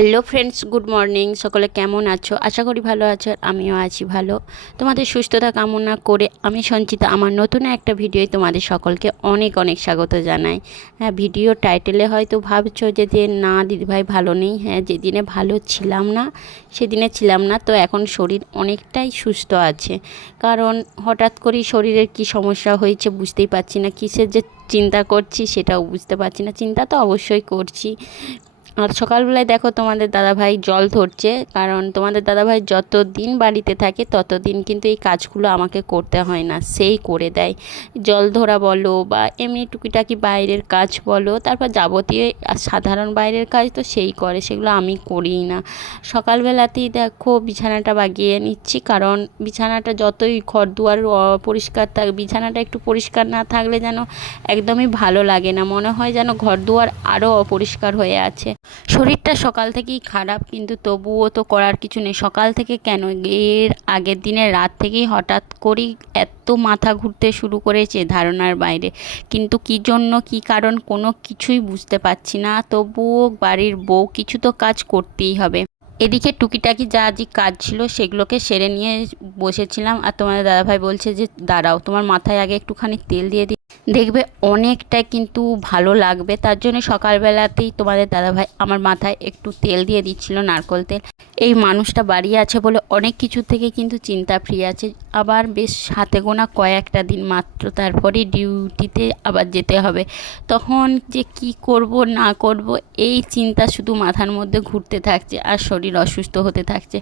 Hello friends, good morning. সকলে কেমন আছো? আশা করি ভালো আছো, আর আমিও আছি ভালো। তোমাদের সুস্থতা কামনা করে আমি সঞ্চিতা আমার নতুন একটা ভিডিওয় তোমাদের সকলকে অনেক অনেক স্বাগত জানাই। হ্যাঁ, ভিডিও টাইটেলে হয়তো ভাবছো যে না দিদিভাই ভালো নেই। হ্যাঁ, যেদিনে ভালো ছিলাম না সেদিনে ছিলাম না, তো এখন শরীর অনেকটাই সুস্থ আছে। কারণ হঠাৎ করেই শরীরের কি সমস্যা হয়েছে বুঝতেই পারছি না, কিসের যে চিন্তা করছি সেটাও বুঝতে পারছি না। চিন্তা তো অবশ্যই করছি। আর সকালবেলায় দেখো তোমাদের দাদাভাই জল ধরছে, কারণ তোমাদের দাদাভাই যত দিন বাড়িতে থাকে ততদিন কিন্তু এই কাজগুলো আমাকে করতে হয় না, সেই করে দেয়। জল ধরা বলো বা এমনি টুকিটাকি বাইরের কাজ বলো, তারপর যাবতীয় সাধারণ বাইরের কাজ তো সেই করে, সেগুলো আমি করিই না। সকালবেলাতেই দেখো বিছানাটা বাগিয়ে নিচ্ছি, কারণ বিছানাটা যতই ঘর দুয়ার পরিষ্কার থাক, বিছানাটা একটু পরিষ্কার না থাকলে যেন একদমই ভালো লাগে না, মনে হয় যেন ঘর দুয়ার আরও অপরিষ্কার হয়ে আছে। শরীরটা সকাল থেকেই খারাপ, কিন্তু তবুও তো করার কিছু নেই। সকাল থেকে কেন, এর আগের দিনের রাত থেকেই হঠাৎ করেই এত মাথা ঘুরতে শুরু করেছে ধারণার বাইরে। কিন্তু কী জন্য, কী কারণ কোনো কিছুই বুঝতে পারছি না। তবুও বাড়ির বউ, কিছু তো কাজ করতেই হবে। এদিকে টুকিটাকি যা যে কাজ ছিল সেগুলোকে সেরে নিয়ে বসেছিলাম, আর তোমাদের দাদাভাই বলছে যে দাঁড়াও, তোমার মাথায় আগে একটুখানি তেল দিয়ে দিই, দেখবে অনেকটা কিন্তু ভালো লাগবে। তার জন্য সকালবেলাতেই তোমাদের দাদাভাই আমার মাথায় একটু তেল দিয়ে দিচ্ছিল, নারকোল তেল। এই মানুষটা বাড়ি আছে বলে অনেক কিছু থেকে কিন্তু চিন্তা ফ্রি আছে। আবার বেশ হাতে গোনা কয়েকটা দিন মাত্র, তারপরেই ডিউটিতে আবার যেতে হবে। তখন যে কি করব না করব এই চিন্তা শুধু মাথার মধ্যে ঘুরতে থাকছে, আর শরীর অসুস্থ হতে থাকছে।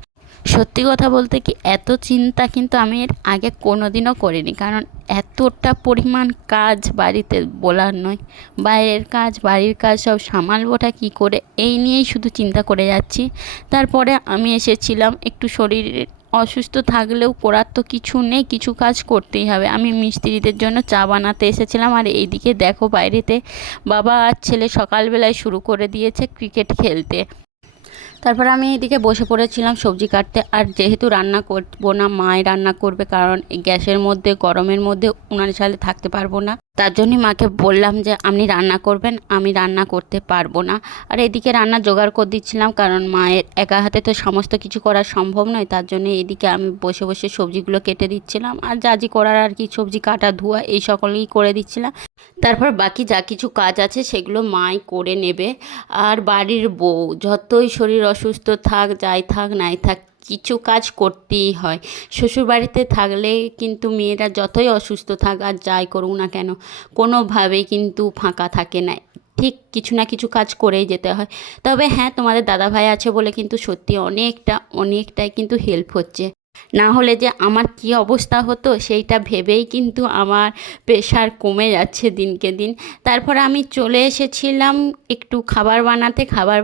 সত্যি কথা বলতে কি, এত চিন্তা কিন্তু আমি এর আগে কোনোদিনও করিনি। কারণ এতটা পরিমাণ কাজ বাড়িতে বলার নয়, বাইরের কাজ বাড়ির কাজ সব সামালবোটা কী করে, এই নিয়েই শুধু চিন্তা করে যাচ্ছি। তারপরে আমি এসেছিলাম, একটু শরীরে অসুস্থ থাকলেও করার তো কিছু নেই, কিছু কাজ করতেই হবে। আমি মিস্ত্রিদের জন্য চা বানাতে এসেছিলাম, আর এইদিকে দেখো বাইরেতে বাবা আর ছেলে সকালবেলায় শুরু করে দিয়েছে ক্রিকেট খেলতে। তারপর আমি এদিকে বসে পড়েছিলাম সবজি কাটতে। আর যেহেতু রান্না করবো না, মাই রান্না করবে, কারণ এই গ্যাসের মধ্যে গরমের মধ্যে উনানের চালে থাকতে পারবো না। তার জন্যই মাকে বললাম যে আপনি রান্না করবেন, আমি রান্না করতে পারবো না। আর এদিকে রান্না জোগাড় করে দিচ্ছিলাম, কারণ মায়ের একা হাতে তো সমস্ত কিছু করা সম্ভব নয়। তার জন্য এদিকে আমি বসে বসে সবজিগুলো কেটে দিচ্ছিলাম, আর যা যা করার আর কি, সবজি কাটা ধোয়া এই সকলেই করে দিচ্ছিলাম। তারপর বাকি যা কিছু কাজ আছে সেগুলো মাই করে নেবে। আর বাড়ির বউ যতই শরীর অসুস্থ থাক, যাই থাক নাই থাক, কিছু কাজ করতেই হয়। শ্বশুরবাড়িতে থাকলে কিন্তু মেয়েরা যতই অসুস্থ থাক আর যাই করুক না কেন, কোনোভাবেই কিন্তু ফাঁকা থাকে না, ঠিক কিছু না কিছু কাজ করেই যেতে হয়। তবে হ্যাঁ, তোমাদের দাদাভাই আছে বলে কিন্তু সত্যি অনেকটাই কিন্তু হেল্প হচ্ছে। না হলে যে আমার কি অবস্থা হতো সেইটা ভেবেই কিন্তু আমার প্রেশার কমে যাচ্ছে দিনকে দিন। তারপরে আমি চলে এসেছিলাম একটু খাবার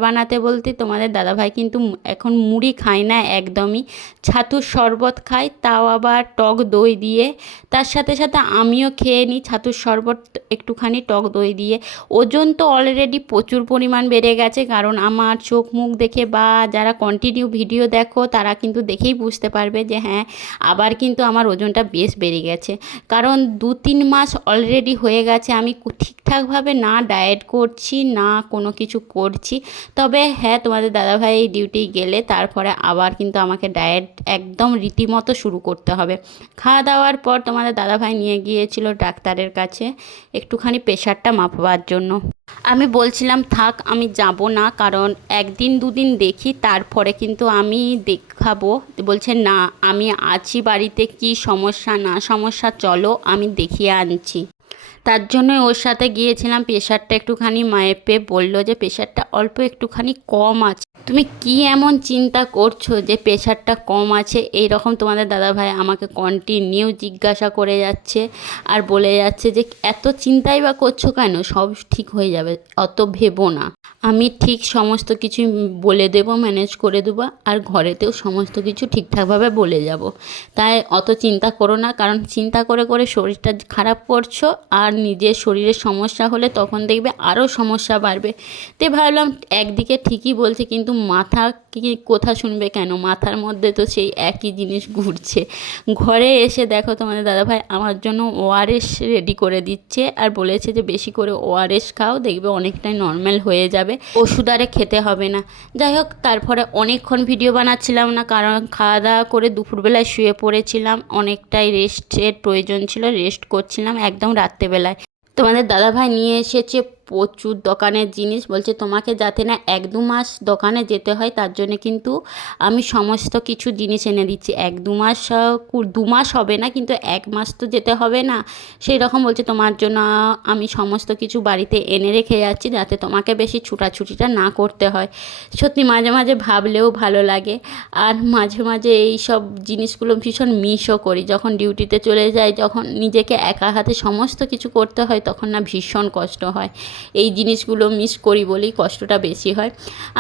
বানাতে বলতে তোমাদের দাদাভাই কিন্তু এখন মুড়ি খায় না একদমই, ছাতুর শরবত খায়, তাও আবার টক দই দিয়ে। তার সাথে সাথে আমিও খেয়ে নিই ছাতুর শরবত একটুখানি টক দই দিয়ে। ওজন তো অলরেডি প্রচুর পরিমাণ বেড়ে গেছে, কারণ আমার চোখ মুখ দেখে বা যারা কন্টিনিউ ভিডিও দেখো তারা কিন্তু দেখেই বুঝতে পারবে যে হ্যাঁ, আবার কিন্তু আমার ওজনটা বেশ বেড়ে গেছে। কারণ 2-3 মাস অলরেডি হয়ে গেছে আমি ঠিকঠাকভাবে না ডায়েট করছি, না কোনো কিছু করছি। তবে হ্যাঁ, তোমাদের দাদাভাই এই ডিউটি গেলে তারপরে আবার কিন্তু আমাকে ডায়েট একদম রীতিমতো শুরু করতে হবে। খাওয়া দাওয়ার পর তোমাদের দাদাভাই নিয়ে গিয়েছিল ডাক্তারের কাছে একটুখানি প্রেশারটা মাপবার জন্য। আমি বলছিলাম থাক, আমি যাব না, কারণ 1-2 দিন দেখি, তারপরে কিন্তু আমি দেখাবো। বলছে না, আমি আছি বাড়িতে, কি সমস্যা না সমস্যা চলো আমি দেখিয়ে আনছি। তার জন্যই ওর সাথে গিয়েছিলাম। প্রেশারটা একটুখানি মাপে বললো যে প্রেশারটা অল্প একটুখানি কম আছে। তুমি কি এমন চিন্তা করছো যে প্রেশারটা কম আছে? এই রকম তোমাদের দাদাভাই আমাকে কন্টিনিউ জিজ্ঞাসা করে যাচ্ছে, আর বলে যাচ্ছে যে এত চিন্তাই বা করছো কেন, সব ঠিক হয়ে যাবে, অত ভেবো না। আমি ঠিক সমস্ত কিছু বলে দেবো, ম্যানেজ করে দেবো, আর ঘরেতেও সমস্ত কিছু ঠিকঠাকভাবে বলে যাব। তাই অত চিন্তা করো না, কারণ চিন্তা করে করে শরীরটা খারাপ করছো, আর নিজের শরীরের সমস্যা হলে তখন দেখবে আরও সমস্যা বাড়বে। তো ভাবলাম একদিকে ঠিকই বলছে, কিন্তু মাথা কি কথা শুনবে কেন, মাথার মধ্যে তো সেই একই জিনিস ঘুরছে। ঘরে এসে দেখো তোমাদের দাদাভাই আমার জন্য ওআরএস রেডি করে দিচ্ছে, আর বলেছে যে বেশি করে ওআরএস খাও, দেখবে অনেকটাই নর্মাল হয়ে যাবে। ওষুধ আরে খেতে হবে না। যাই হোক, তারপরে অনেকক্ষণ ভিডিও বানাচ্ছিলাম না, কারণ খাওয়া দাওয়া করে দুপুরবেলায় শুয়ে পড়েছিলাম, অনেকটাই রেস্টের প্রয়োজন ছিল, রেস্ট করছিলাম একদম রাত্রেবেলায়। তোমাদের দাদাভাই নিয়ে এসেছে প্রচুর দোকানের জিনিস, বলছে তোমাকে যাতে না 1-2 মাস দোকানে যেতে হয়, তার জন্য কিন্তু আমি সমস্ত কিছু জিনিস এনে দিচ্ছি। 1-2 মাস 2 মাস হবে না, কিন্তু 1 মাস তো যেতে হবে না, সেই রকম বলছে তোমার জন্য আমি সমস্ত কিছু বাড়িতে এনে রেখে যাচ্ছি, যাতে তোমাকে বেশি ছুটাছুটিটা না করতে হয়। সত্যি মাঝে মাঝে ভাবলেও ভালো লাগে। আর মাঝে মাঝে এই সব জিনিসগুলো ভীষণ মিসও করি, যখন ডিউটিতে চলে যাই, যখন নিজেকে একা হাতে সমস্ত কিছু করতে হয়, তখন না ভীষণ কষ্ট হয়। এই জিনিসগুলো মিস করি বলেই কষ্টটা বেশি হয়।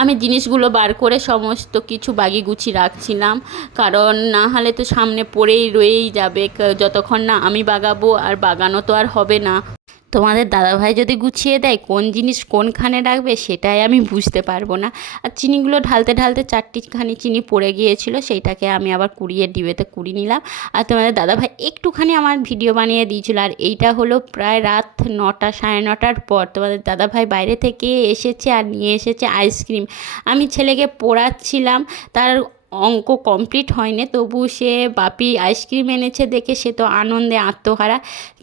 আমি জিনিসগুলো বার করে সমস্ত কিছু বাগি গুছিয়ে রাখছিলাম, কারণ না হলে তো সামনে পড়েই রয়েই যাবে, যতক্ষণ না আমি বাগাবো, আর বাগানো তো আর হবে না। তোমাদের দাদাভাই যদি গুছিয়ে দেয় কোন জিনিস কোনখানে রাখবে, সেটাই আমি বুঝতে পারবো না। আর চিনিগুলো ঢালতে ঢালতে 4টিখানি চিনি পড়ে গিয়েছিল, সেইটাকে আমি আবার কুড়িয়ে ডিবেতে কুড়িয়ে নিলাম। আর তোমাদের দাদাভাই একটুখানি আমার ভিডিও বানিয়ে দিয়েছিল। আর এইটা হলো প্রায় রাত 9টা 9:30টার পর তোমাদের দাদাভাই বাইরে থেকে এসেছে আর নিয়ে এসেছে আইসক্রিম। আমি ছেলেকে পড়াচ্ছিলাম, তার অঙ্ক কমপ্লিট হয়নি, তবু সে বাপি আইসক্রিম এনেছে দেখে সে তো আনন্দে আত্মহারা।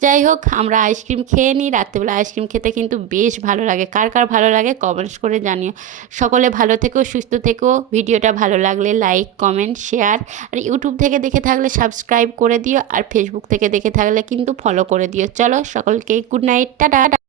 যাই হোক, আমরা আইসক্রিম খেয়ে নিই। রাত্রেবেলা আইসক্রিম খেতে কিন্তু বেশ ভালো লাগে। কার কার ভালো লাগে কমেন্টস করে জানিও। সকলে ভালো থেকো, সুস্থ থেকো। ভিডিওটা ভালো লাগলে লাইক, কমেন্ট, শেয়ার। আর ইউটিউব থেকে দেখে থাকলে সাবস্ক্রাইব করে দিও, আর ফেসবুক থেকে দেখে থাকলে কিন্তু ফলো করে দিও। চলো সকলকে গুড নাইট, টাটা।